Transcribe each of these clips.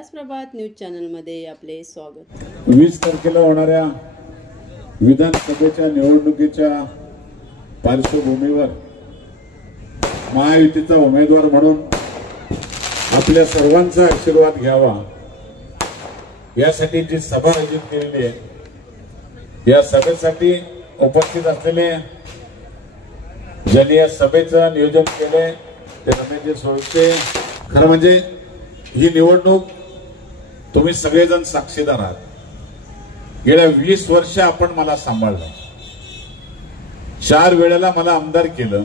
उल्हास प्रभात news चॅनलमध्ये आपले स्वागत। 20 तारखेला होणाऱ्या विधानसभेच्या निवडणुकीच्या पार्श्वभूमीवर महायुतीचा उमेदवार म्हणून आपल्या सर्वांचा आशीर्वाद घ्यावा यासाठी जी सभा आयोजित केलेली आहे, या सभेसाठी उपस्थित असलेले ज्यांनी या सभेचं नियोजन केले ते रमेशजी सोळके। खरं म्हणजे ही निवडणूक तुम्ही सगळेजण साक्षीदार आहात। गेल्या 20 वर्ष आपण मला सांभाळलं, 4 वेळेला मला आमदार केलं।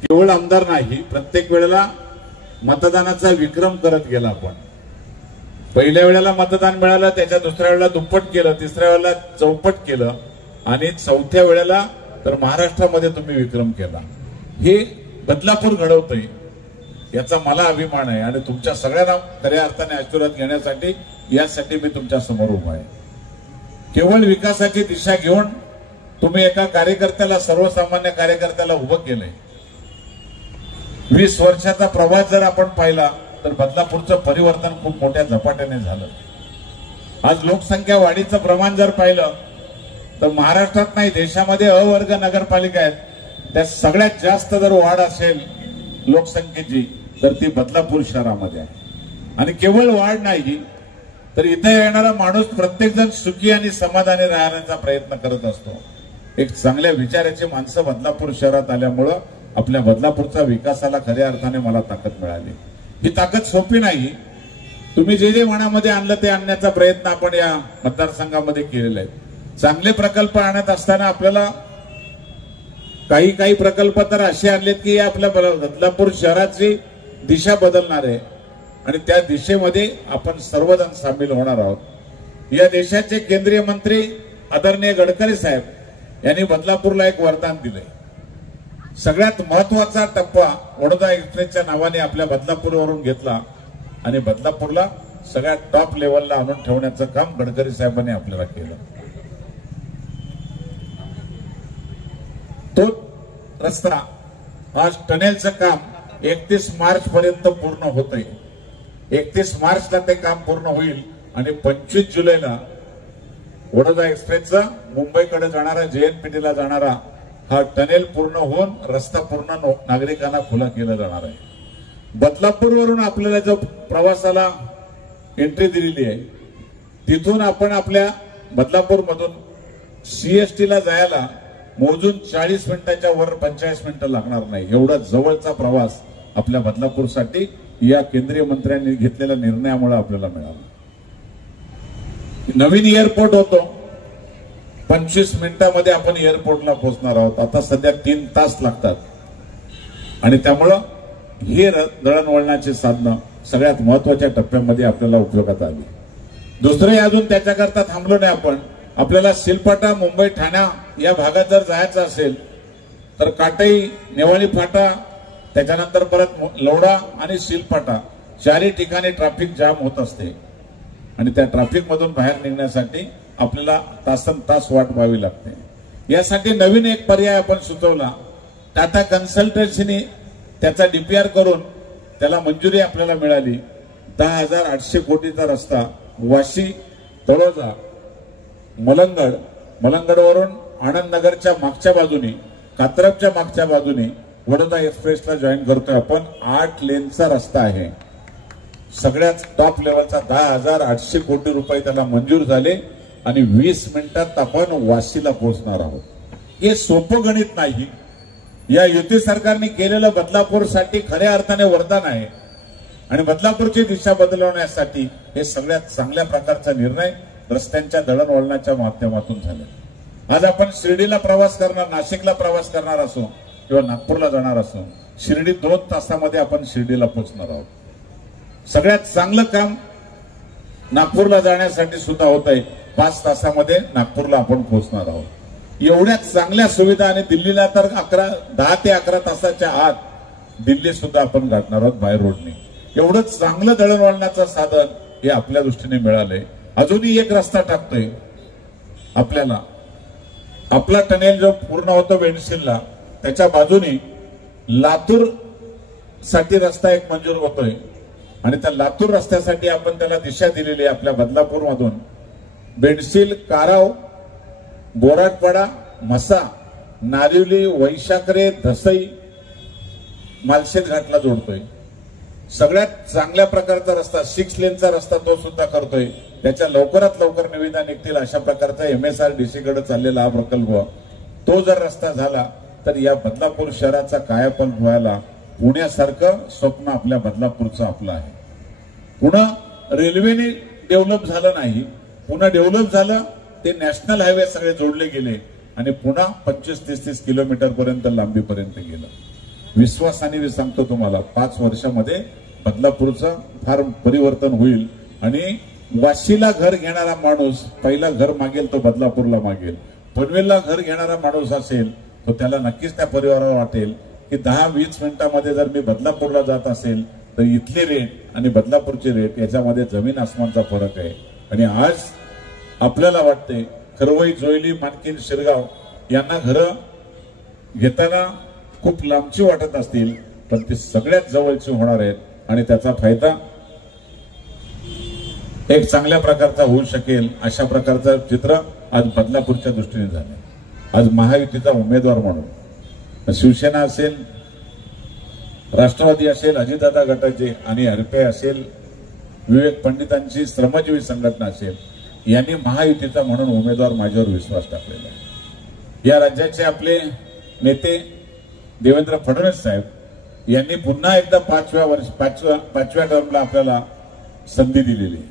केवळ आमदार नाही, प्रत्येक वेळेला मतदानाचा विक्रम करत गेला आपण। पहिल्या वेळेला मतदान मिळालं, त्याच्या दुसऱ्या वेळेला दुप्पट केलं, तिसऱ्या वेळेला चौपट केलं आणि चौथ्या वेळेला तर महाराष्ट्रामध्ये तुम्ही विक्रम केला। हे बदलापूर घडवतंय याचा मला अभिमान आहे आणि तुमच्या सगळ्यांना खऱ्या अर्थाने आशीर्वाद घेण्यासाठी यासाठी मी तुमच्या समोर उभा आहे। केवळ विकासाची दिशा घेऊन तुम्ही एका कार्यकर्त्याला, सर्वसामान्य कार्यकर्त्याला उभं केलंय। 20 वर्षाचा प्रवास जर आपण पाहिला तर बदलापूरचं परिवर्तन खूप मोठ्या झपाट्याने झालं। आज लोकसंख्या वाढीचं प्रमाण जर पाहिलं तर महाराष्ट्रात नाही, देशामध्ये अवर्ग नगरपालिका आहेत, त्या सगळ्यात जास्त जर वाढ असेल लोकसंख्येची तर ती बदलापूर शहरामध्ये आहे। आणि केवळ वाढ नाही तर इथे येणारा माणूस प्रत्येक जण सुखी आणि समाधानी राहण्याचा प्रयत्न करत असतो। एक चांगल्या विचाराची माणसं बदलापूर शहरात आल्यामुळं आपल्या बदलापूरच्या विकासाला खऱ्या अर्थाने मला ताकद मिळाली। ही ताकद सोपी नाही, तुम्ही जे जे मनामध्ये आणलं ते आणण्याचा प्रयत्न आपण या मतदारसंघामध्ये केलेला आहे। चांगले प्रकल्प आणत असताना आपल्याला काही प्रकल्प तर असे आणलेत की आपल्या बदलापूर शहराची दिशा बदलणार आहे आणि त्या दिशेमध्ये आपण सर्वजण सामील होणार आहोत। या देशाचे केंद्रीय मंत्री आदरणीय गडकरी साहेब यांनी बदलापूरला एक वरदान दिलंय। सगळ्यात महत्वाचा टप्पा वडोदरा एक्सप्रेसच्या नावाने आपल्या बदलापूरवरून घेतला आणि बदलापूरला सगळ्यात टॉप लेवलला आणून ठेवण्याचं काम गडकरी साहेबांनी आपल्याला केलं। तो रस्ता आज टनेलचं काम 31 मार्च पर्यंत पूर्ण होतंय। 31 मार्चला ते काम पूर्ण होईल आणि 25 जुलैला वडोदरा एक्सप्रेसचा मुंबईकडे जाणारा, JNPT ला जाणारा हा टनेल पूर्ण होऊन रस्ता पूर्ण नागरिकांना खुला केला जाणार आहे। बदलापूरवरून आपल्याला जो प्रवासाला एंट्री दिलेली आहे तिथून आपण आपल्या बदलापूर मधून CST ला जायला मोजून 40 मिनिटाच्या वर 45 मिनिटं लागणार नाही, एवढा जवळचा प्रवास आपल्या बदलापूरसाठी या केंद्रीय मंत्र्यांनी घेतलेल्या निर्णयामुळे आपल्याला मिळाला। नवीन एअरपोर्ट होतो, 25 मिनिटांमध्ये आपण एअरपोर्टला पोहोचणार आहोत। आता सध्या 3 तास लागतात आणि त्यामुळं हे दळणवळणाची साधनं सगळ्यात महत्वाच्या टप्प्यामध्ये आपल्याला उपयोगात आली। दुसरे अजून त्याच्याकरता थांबलो नाही आपण। आपल्याला सिलपाटा, मुंबई, ठाणा या भागात जर जायचं असेल तर काटई, नेवाळी फाटा, त्याच्यानंतर परत लवडा आणि सिलपाटा 4 ठिकाणी ट्रॅफिक जाम होत असते आणि त्या ट्रॅफिक मधून बाहेर निघण्यासाठी आपल्याला तासनतास वाट पाहावी लागते। यासाठी नवीन एक पर्याय आपण सुचवला। टाटा कन्सल्टन्सीने त्याचा DPR करून त्याला मंजुरी आपल्याला मिळाली। 10,800 कोटीचा रस्ता वाशी, तळोजा, मलंगडवरून आनंद नगरच्या मागच्या बाजूने, कात्रपच्या मागच्या बाजूने वडोदरा एक्सप्रेसला जॉईन करतोय आपण। 8 लेनचा रस्ता आहे, सगळ्यात टॉप लेवलचा। 10,800 कोटी रुपये त्याला मंजूर झाले आणि 20 मिनिटात आपण वाशीला पोहोचणार आहोत। हे सोपं गणित नाही। या युती सरकारने केलेलं बदलापूरसाठी खऱ्या अर्थाने वरदान आहे आणि बदलापूरची दिशा बदलवण्यासाठी हे सगळ्यात चांगल्या प्रकारचा निर्णय रस्त्यांच्या दळणवळणाच्या माध्यमातून झाले। आज आपण शिर्डीला प्रवास करणार, नाशिकला प्रवास करणार असो किंवा नागपूरला जाणार असो, शिर्डी 2 तासामध्ये आपण शिर्डीला पोहोचणार आहोत। सगळ्यात चांगलं काम नागपूरला जाण्यासाठी सुद्धा होत आहे, 5 तासामध्ये नागपूरला आपण पोहोचणार आहोत। एवढ्या चांगल्या सुविधा आणि दिल्लीला तर 10 ते 11 तासाच्या आत दिल्ली सुद्धा आपण गाठणार आहोत बाय रोडने। एवढं चांगलं दळणवळणाचं साधन हे आपल्या दृष्टीने मिळालंय। अजूनही एक रस्ता टाकतोय आपल्याला। आपला टनेल जो पूर्ण होतो वेणशिलला, त्याच्या बाजूने लातूर साठी रस्ता एक मंजूर होतोय आणि त्या लातूर रस्त्यासाठी आपण त्याला दिशा दिलेली आहे. आपल्या बदलापूर मधून बेडसील, काराव, बोराटपाडा, म्हसा, नारिवली, वैशाकरे, धसई, मालशेत घाटला जोडतोय. सगळ्यात चांगल्या प्रकारचा रस्ता 6 लेनचा रस्ता तो सुद्धा करतोय. त्याच्या लवकरात लवकर निविदा निघतील अशा प्रकारचा MSRDC कडे चाललेला हा प्रकल्प. तो जर रस्ता झाला तर या बदलापूर शहराचा कायापालट व्हायला पुण्यासारखं स्वप्न आपल्या बदलापूरचं आपलं आहे. पुणे रेल्वेने डेव्हलप झालं नाही, पुणे डेव्हलप झालं ते नॅशनल हायवे सगळे जोडले गेले आणि पुन्हा 25-30 किलोमीटर पर्यंत लांबीपर्यंत गेलं. विश्वासाने मी सांगतो तुम्हाला 5 वर्षामध्ये बदलापूरचं फार परिवर्तन होईल आणि वाशीला घर घेणारा माणूस पहिला घर मागेल तो बदलापूरला मागेल. पनवेलला घर घेणारा माणूस असेल तो त्याला नक्कीच त्या परिवाराला वाटेल की 10-20 मिनिटांमध्ये जर मी बदलापूरला जात असेल तर इथले रेट आणि बदलापूरचे रेट याच्यामध्ये जमीन आसमानचा फरक आहे. आणि आज आपल्याला वाटते खरवई, जोयली, मानकीन, शिरगाव यांना घरं घेताना खूप लांबची वाटत असतील पण ते सगळ्यात जवळची होणार आहेत आणि त्याचा फायदा एक चांगल्या प्रकारचा होऊ शकेल अशा प्रकारचं चित्र आज बदलापूरच्या दृष्टीने झालं. आज महायुतीचा उमेदवार म्हणून शिवसेना असेल, राष्ट्रवादी असेल, अजितदादा गटाचे आणि हरपे असेल, विवेक पंडितांची श्रमजीवी संघटना असेल, यांनी महायुतीचा म्हणून उमेदवार माझ्यावर विश्वास टाकलेला आहे. या राज्याचे आपले नेते देवेंद्र फडणवीस साहेब यांनी पुन्हा एकदा 5व्या टर्मला आपल्याला संधी दिलेली.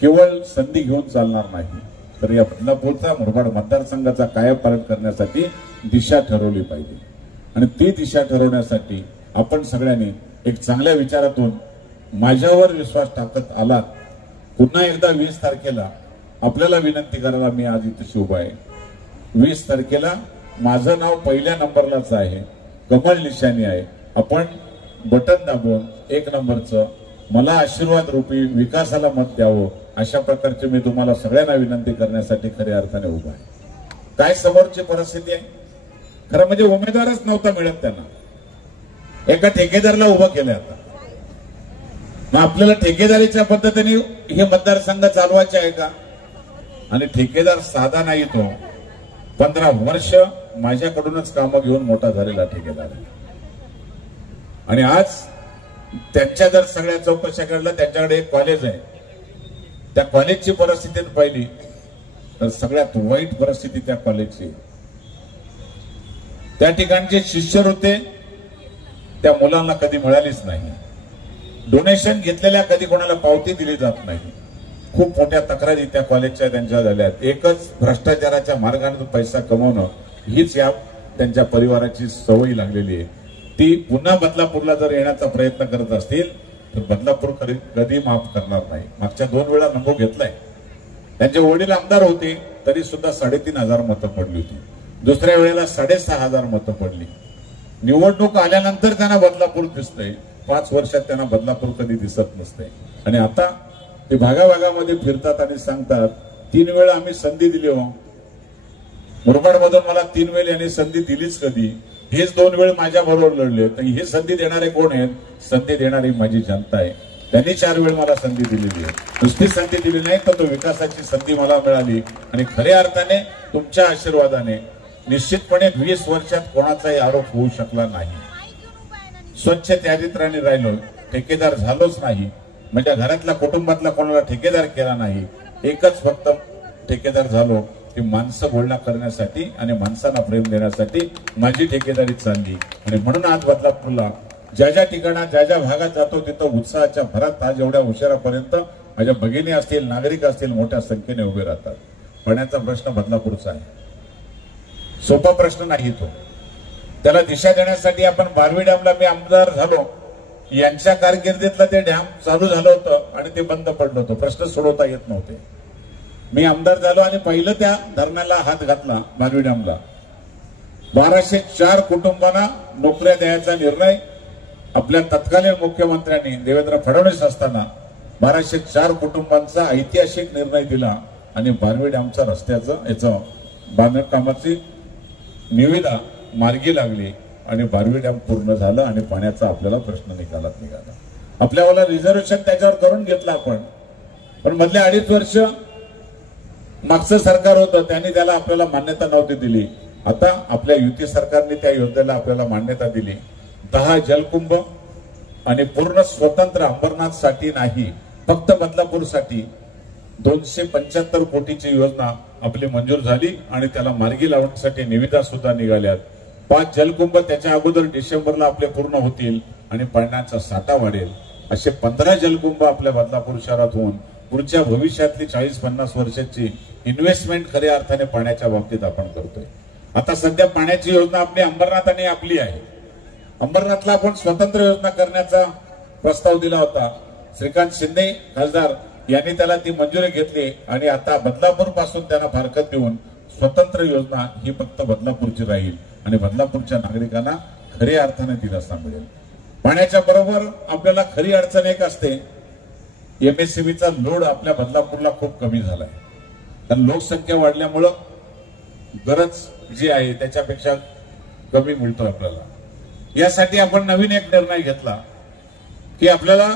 केवळ संधी घेऊन चालणार नाही तर या बदलापूरचा मुरबाड मतदारसंघाचा कायापालट करण्यासाठी दिशा ठरवली पाहिजे. आणि ती दिशा ठरवण्यासाठी आपण सगळ्यांनी एक चांगल्या विचारातून माझ्यावर विश्वास टाकत आलात. पुन्हा एकदा 20 तारखेला आपल्याला विनंती करायला मी आज इथे उभा आहे. 20 तारखेला माझं नाव पहिल्या नंबरलाच आहे, कमळ निशाणी आहे. आपण बटन दाबून 1 नंबरचं मला आशीर्वाद रूपी विकासाला मत द्यावं अशा प्रकारचे मी तुम्हाला सगळ्यांना विनंती करण्यासाठी खऱ्या अर्थाने उभा आहे. काय समोरची परिस्थिती आहे खरं म्हणजे उमेदवारच नव्हता मिळत त्यांना. एका ठेकेदाराला उभं केलंय आता. मग आपल्याला ठेकेदारीच्या पद्धतीने हे मतदारसंघ चालवायचे आहे का? आणि ठेकेदार साधा नाही, तो 15 वर्ष माझ्याकडूनच कामं घेऊन मोठा झालेला ठेकेदार आहे. आणि आज त्यांच्या जर सगळ्या चौकशा काढल्या, त्यांच्याकडे एक कॉलेज आहे, त्या कॉलेजची परिस्थिती पाहिली तर सगळ्यात वाईट परिस्थिती त्या कॉलेजची. त्या ठिकाणचे शिष्य होते त्या मुलांना कधी मिळालीच नाही. डोनेशन घेतलेल्या कधी कोणाला पावती दिली जात नाही. खूप मोठ्या तक्रारी त्या कॉलेजच्या त्यांच्या झाल्या. एकच भ्रष्टाचाराच्या मार्गाने पैसा कमवणं हीच या त्यांच्या परिवाराची सवय लागलेली आहे. ती पुन्हा बदलापूरला जर येण्याचा प्रयत्न करत असतील तर बदलापूर कधी माफ करणार नाही. मागच्या 2 वेळा नंबर घेतलाय. त्यांचे वडील आमदार होते तरी सुद्धा 3,500 मतं पडली होती. दुसऱ्या वेळेला 6,500 मतं पडली. निवडणूक आल्यानंतर त्यांना बदलापूर दिसतंय. 5 वर्षात त्यांना बदलापूर कधी दिसत नसते. आणि आता ते भागाभागामध्ये फिरतात आणि सांगतात 3 वेळा आम्ही संधी दिली हो. मुरबाडमधून मला 3 वेळ यांनी संधी दिलीच कधी. हेच 2 वेळ माझ्या बरोबर लढले तर हे संधी देणारे कोण आहेत? संधी देणारी माझी जनता आहे. त्यांनी 4 वेळ मला संधी दिलेली आहे. नुसती संधी दिली नाही तर तो विकासाची संधी मला मिळाली. आणि खऱ्या अर्थाने तुमच्या आशीर्वादाने निश्चितपणे 20 वर्षात कोणाचाही आरोप होऊ शकला नाही. स्वच्छ त्यादित्राने राहिलो, ठेकेदार झालोच नाही. म्हणजे घरातल्या कुटुंबातला कोणाला ठेकेदार केला नाही. एकच फक्त ठेकेदार झालो ती माणसं बोलणं करण्यासाठी आणि माणसांना प्रेम देण्यासाठी माझी ठेकेदारी चालली. आणि म्हणून आज बदलापूरला ज्या ज्या ठिकाणा ज्या ज्या भागात जातो तिथं उत्साहाच्या भरात आज एवढ्या उशिरापर्यंत माझ्या भगिनी असतील, नागरिक असतील मोठ्या संख्येने उभे राहतात. पाण्याचा प्रश्न बदलापूरचा आहे. सोपा प्रश्न नाही तो. त्याला दिशा देण्यासाठी आपण बारवी डॅमला मी आमदार झालो. यांच्या कारकिर्दीतलं ते डॅम चालू झालं होतं आणि ते बंद पडलं होतं. प्रश्न सोडवता येत नव्हते. मी आमदार झालो आणि पहिलं त्या धरणाला हात घातला बारवी डॅमला. 1204 कुटुंबांना नोकऱ्या द्यायचा निर्णय आपल्या तत्कालीन मुख्यमंत्र्यांनी देवेंद्र फडणवीस असताना 1204 कुटुंबांचा ऐतिहासिक निर्णय दिला आणि बारवी डॅमच्या रस्त्याचं याचं बांधकामाची निविदा मार्गी लागली आणि बारवी डॅम पूर्ण झालं आणि पाण्याचा आपल्याला प्रश्न निकालात निघाला. आपल्याला रिझर्वेशन त्याच्यावर करून घेतलं आपण, पण मधले 2.5 वर्ष मागचं सरकार होतं त्यांनी त्याला आपल्याला मान्यता नव्हती दिली. आता आपल्या युती सरकारने त्या योजनेला आपल्याला मान्यता दिली. 10 जलकुंभ आणि पूर्ण स्वतंत्र अंबरनाथसाठी नाही, फक्त बदलापूरसाठी 275 कोटीची योजना आपली मंजूर झाली आणि त्याला मार्गी लावण्यासाठी निविदा सुद्धा निघाल्यात. 5 जलकुंभ त्याच्या अगोदर डिसेंबरला आपले पूर्ण होतील आणि पाण्याचा साठा वाढेल. असे 15 जलकुंभ आपल्या बदलापूर शहरात होऊन पुढच्या भविष्यातली 40-50 वर्षाची इन्व्हेस्टमेंट खऱ्या अर्थाने पाण्याच्या बाबतीत आपण करतोय. आता सध्या पाण्याची योजना आपली अंबरनाथाने आपली आहे. अंबरनाथला आपण स्वतंत्र योजना करण्याचा प्रस्ताव दिला होता. श्रीकांत शिंदे खासदार यांनी त्याला ती मंजुरी घेतली आणि आता बदलापूर पासून त्यांना फारकत देऊन स्वतंत्र योजना ही फक्त बदलापूरची राहील आणि बदलापूरच्या नागरिकांना खऱ्या अर्थाने दिलासा मिळेल. पाण्याच्या बरोबर आपल्याला खरी अडचण एक असते, एमएससीबीचा लोड आपल्या बदलापूरला खूप कमी झालाय. कारण लोकसंख्या वाढल्यामुळं गरज जी आहे त्याच्यापेक्षा कमी मिळतो आपल्याला. यासाठी आपण नवीन एक निर्णय घेतला की आपल्याला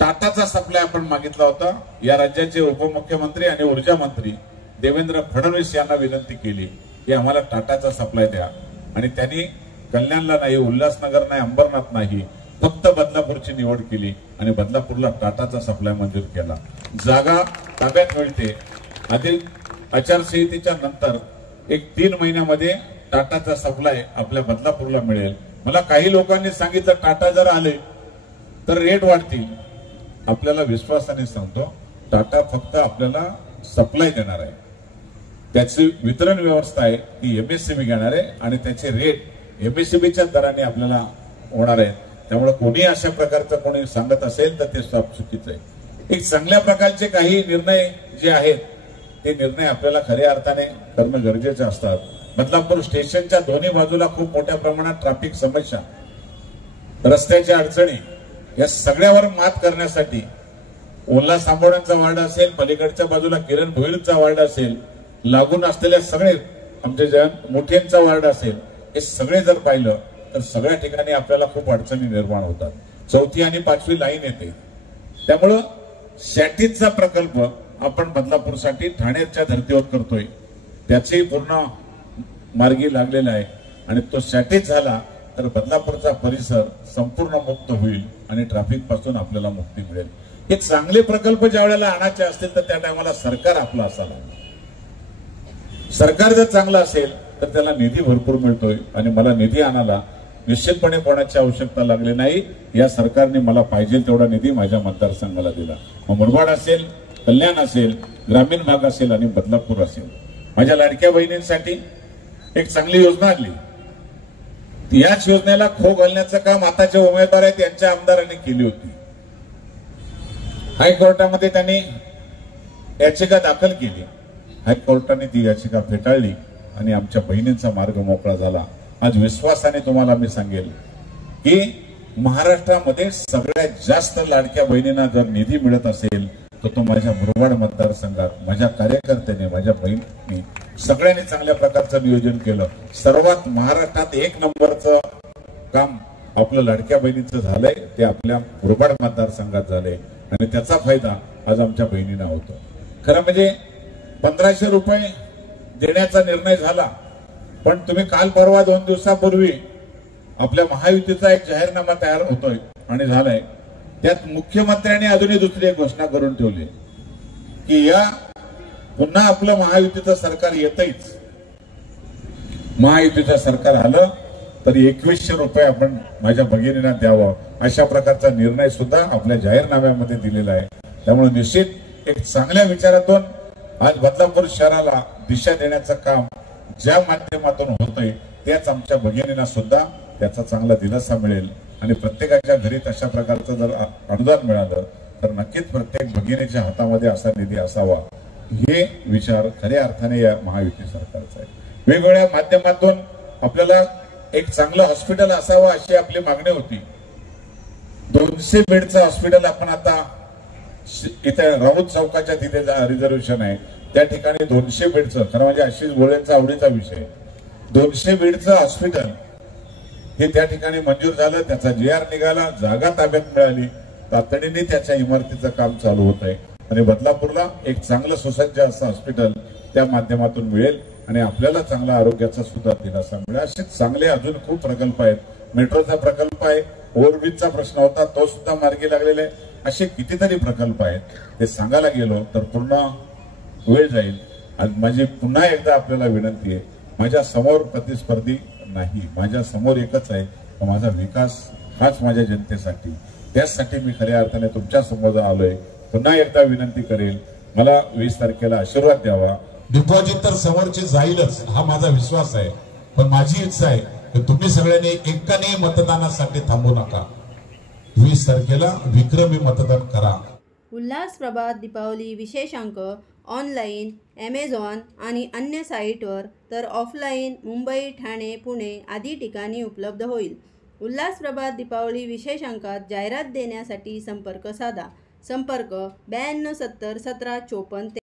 टाटाचा सप्लाय आपण मागितला होता. या राज्याचे उपमुख्यमंत्री आणि ऊर्जा मंत्री देवेंद्र फडणवीस यांना विनंती केली की आम्हाला टाटाचा सप्लाय द्या आणि त्यांनी कल्याणला नाही, उल्हासनगर नाही, अंबरनाथ नाही, फक्त बदलापूरची निवड केली आणि बदलापूरला टाटाचा सप्लाय मंजूर केला. जागा ताब्यात मिळते. आधी आचारसंहितेच्या नंतर एक 3 महिन्यामध्ये टाटाचा सप्लाय आपल्या बदलापूरला मिळेल. मला काही लोकांनी सांगितलं टाटा जर आले तर रेट वाढतील. आपल्याला विश्वासाने सांगतो टाटा फक्त आपल्याला सप्लाय देणार आहे, त्याची वितरण व्यवस्था आहे ती एमएससीबी घेणार आहे आणि त्याचे रेट एमएससीबीच्या दराने आपल्याला होणार आहे. त्यामुळे कोणी अशा प्रकारचं कोणी सांगत असेल तर ते चुकीचं आहे. एक चांगल्या प्रकारचे काही निर्णय जे आहेत ते निर्णय आपल्याला खऱ्या अर्थाने करणं गरजेचे असतात. बदलापूर स्टेशनच्या दोन्ही बाजूला खूप मोठ्या प्रमाणात ट्रॅफिक समस्या, रस्त्याच्या अडचणी, या सगळ्यावर मात करण्यासाठी उल्हास आंबोड्यांचा वार्ड असेल, पलीकडच्या बाजूला किरण भोईरचा वार्ड असेल, लागून असलेल्या सगळे आमचे जयंत मोठेंचा वार्ड असेल, हे सगळे जर पाहिलं तर सगळ्या ठिकाणी आपल्याला खूप अडचणी निर्माण होतात. 4थी आणि 5वी लाईन येते. त्यामुळं सॅटिसचा प्रकल्प आपण बदलापूरसाठी ठाण्याच्या धर्तीवर करतोय, त्याचेही पूर्ण मार्गी लागलेला आहे आणि तो सॅटिस झाला तर बदलापूरचा परिसर संपूर्ण मुक्त होईल आणि ट्रॅफिक पासून आपल्याला मुक्ती मिळेल. हे चांगले प्रकल्प ज्या वेळेला आणायचे असतील तर त्या टायमाला सरकार आपलं असायला, सरकार जर चांगलं असेल तर त्याला निधी भरपूर मिळतोय आणि मला निधी आणायला निश्चितपणे कोणाची आवश्यकता लागली नाही. या सरकारने मला पाहिजे तेवढा निधी माझ्या मतदारसंघाला दिला. मग मुरबाड असेल, कल्याण असेल, ग्रामीण भाग असेल आणि बदलापूर असेल. माझ्या लाडक्या बहिणींसाठी एक चांगली योजना आणली. याच योजनेला खो घालण्याचं काम आताचे उमेदवार आहेत यांच्या आमदारांनी केली होती. हायकोर्टामध्ये त्यांनी याचिका दाखल केली. हायकोर्टाने ती याचिका फेटाळली आणि आमच्या बहिणींचा मार्ग मोकळा झाला. आज विश्वासाने तुम्हाला मी सांगेल की महाराष्ट्रामध्ये सगळ्यात जास्त लाडक्या बहिणींना जर निधी मिळत असेल तर तो माझ्या मुरबाड मतदारसंघात माझ्या कार्यकर्त्यांनी, माझ्या बहिणींनी सगळ्यांनी चांगल्या प्रकारचं नियोजन केलं. सर्वात महाराष्ट्रात 1 नंबरचं काम आपलं लाडक्या बहिणीचं झालंय ते आपल्या मुरबाड मतदारसंघात झालंय आणि त्याचा फायदा आज आमच्या बहिणींना होतो. खरं म्हणजे 1500 रुपये देण्याचा निर्णय झाला, पण तुम्ही काल परवा 2 दिवसापूर्वी आपल्या महायुतीचा एक जाहीरनामा तयार होतोय आणि झालाय. त्यात मुख्यमंत्र्यांनी अजूनही दुसरी एक घोषणा करून ठेवली की या पुन्हा आपलं महायुतीचं सरकार येतच, महायुतीचं सरकार आलं तर 2100 रुपये आपण माझ्या भगिनींना द्यावं, अशा प्रकारचा निर्णय सुद्धा आपल्या जाहीरनाम्यामध्ये दिलेला आहे. त्यामुळे निश्चित एक चांगल्या विचारातून आज बदलापूर शहराला दिशा देण्याचं काम ज्या माध्यमातून होतंय त्याच आमच्या भगिनींना सुद्धा त्याचा चांगला दिलासा मिळेल आणि प्रत्येकाच्या घरी तशा प्रकारचं जर अनुदान मिळालं तर नक्कीच प्रत्येक भगिनीच्या हातामध्ये असा निधी असावा, हे विचार खऱ्या अर्थाने या महायुती सरकारचा आहे. वेगवेगळ्या माध्यमातून आपल्याला एक चांगलं हॉस्पिटल असावं अशी आपली मागणी होती. 200 बेडचं हॉस्पिटल आपण आता इथे राऊत चौकाच्या तिथे रिझर्वेशन आहे त्या ठिकाणी 200 बेडचं, खरं म्हणजे आशिष गोळेंचा आवडीचा विषय, 200 बेडचं हॉस्पिटल हे त्या ठिकाणी मंजूर झालं. त्याचा GR निघाला, जागा ताब्यात मिळाली तातडीने त्याच्या इमारतीचं काम चालू होत आहे आणि बदलापूरला एक चांगलं सुसज्ज असं हॉस्पिटल त्या माध्यमातून मिळेल आणि आपल्याला चांगला आरोग्याचा सुद्धा दिलासा मिळेल. असे चांगले अजून खूप प्रकल्प आहेत. मेट्रोचा प्रकल्प आहे, ओव्हरब्रिजचा प्रश्न होता तो सुद्धा मार्गी लागलेला आहे. असे कितीतरी प्रकल्प आहेत. ते सांगायला गेलो तर पूर्ण वेळ जाईल. आज माझी पुन्हा एकदा आपल्याला विनंती आहे, माझ्या समोर प्रतिस्पर्धी नाही, माझ्या समोर एकच आहे, माझा विकास हाच माझ्या जनतेसाठी. त्याचसाठी मी खऱ्या अर्थाने तुमच्या समोर आलोय. पुन्हा एकदा विनंती करेल, मला 20 तारखेला आशीर्वाद द्यावा. डिपॉझिट तर समोरचे जाईलच हा माझा विश्वास आहे, पण माझी इच्छा आहे की तुम्ही सगळ्यांनी एकाने मतदानासाठी थांबू नका. 20 तारखेला विक्रमी मतदान करा. उल्हास प्रभात दीपावली विशेषांक ऑनलाईन ॲमेझॉन आणि अन्य साईटवर तर ऑफलाईन मुंबई, ठाणे, पुणे आदी ठिकाणी उपलब्ध होईल. उल्हास प्रभात दीपावली विशेषांकात जाहिरात देण्यासाठी संपर्क साधा. संपर्क 92 70 17 54